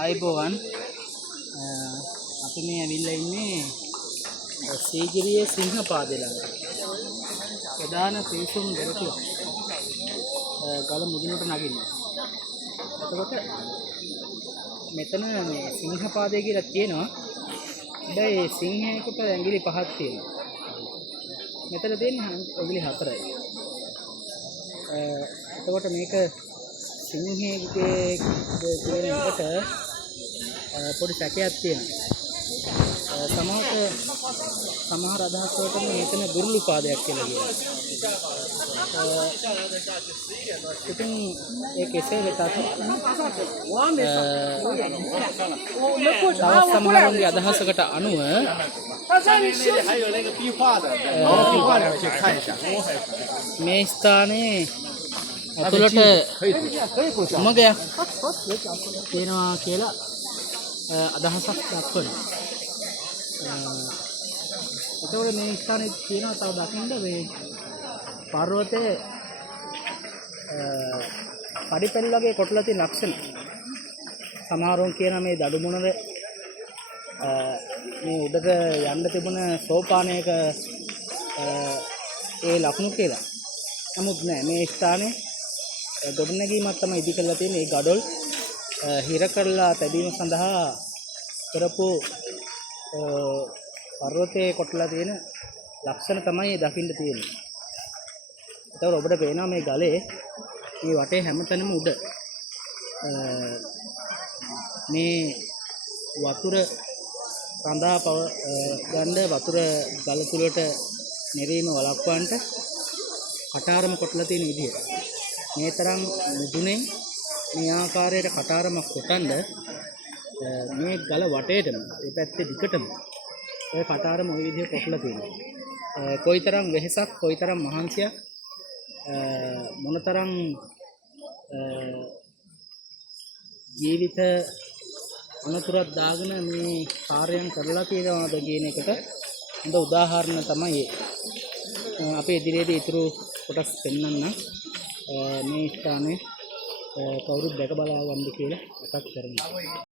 ආයිබෝවන් අපි මේ ඇවිල්ලා ඉන්නේ සීගිරියේ සිංහපාදේ ළඟ. ප්‍රධාන පිරිසුම් දොරටුව ගල මුදුනට නගින්න. එතකොට මෙතන මේ සිංහපාදේ කියලා තියෙනවා. හැබැයි සිංහයෙකුට ඇඟිලි 5ක් තියෙනවා. මෙතන තියෙන්නේ ඇඟිලි 4යි. එතකොට මේක සිංහයෙකුගේ කියන එකට පොඩි සැකයක් තියෙනවා. සමහර අදහස් වලට මෙතන ගුරුළු පාදයක් කියලා කියනවා. ඉතින් ඒ කෙසේ වෙතත් සමහරවගේ අදහසකට අනුව මේ ස්ථානයේ ඇතුළට උමගයක් තියෙනවා කියලා අදහසක් දක්වනවා. එතකොට මේ ස්ථානයේ තියෙනවා තව දකින්න මේ පර්වතයේ පඩිපෙළ වගේ කොටලා තියෙන ලක්ෂණ. සමහරවල් කියනවා මේ දඩු මොනර මේ උඩට යන්න තිබුණ සෝපානයක ඒ ලකුණු කියලා. නමුත් නෑ, මේ ස්ථානයේ ගොඩනැගීමක් තමයි ඉදි කරලා තියෙන්නේ. ඒ ගඩොල් හිර කරලා තැබීම සඳහා කරපු පර්වතයේ කොටලා තියෙන ලක්ෂණ තමයි දකින්න තියෙන්නේ. ඒතකොට ඔබට පේනවා මේ ගලේ මේ වටේ හැමතැනම උඩ මේ වතුර රඳා ගන්න වතුර ගල තුලට නෙරීම වළක්වන්නට කටාරම කොටලා තියෙන විදිහ. මේ තරම් මුදුනේ මේ ආකාරයට කටාරමක් කොටන්න මේ ගල වටේටම මේ පැත්තේ දිගටම ඔය කටාරම ওই විදිහ කොටලා තියෙනවා. කොයිතරම් වෙහෙසක්, කොයිතරම් මහන්සියක්, මොනතරම් ජීවිත අනතුරක් දාගෙන මේ කාර්යයන් කරලා තියෙනවද කියන එකට හොඳ උදාහරණ තමයි අපේ ඉදිරියේදී ඉතුරු කොටස් පෙන්වන්න මේ ස්ථානයේ කවුරුත් දැක බලා ගන්න කියලා මතක් කරගන්න.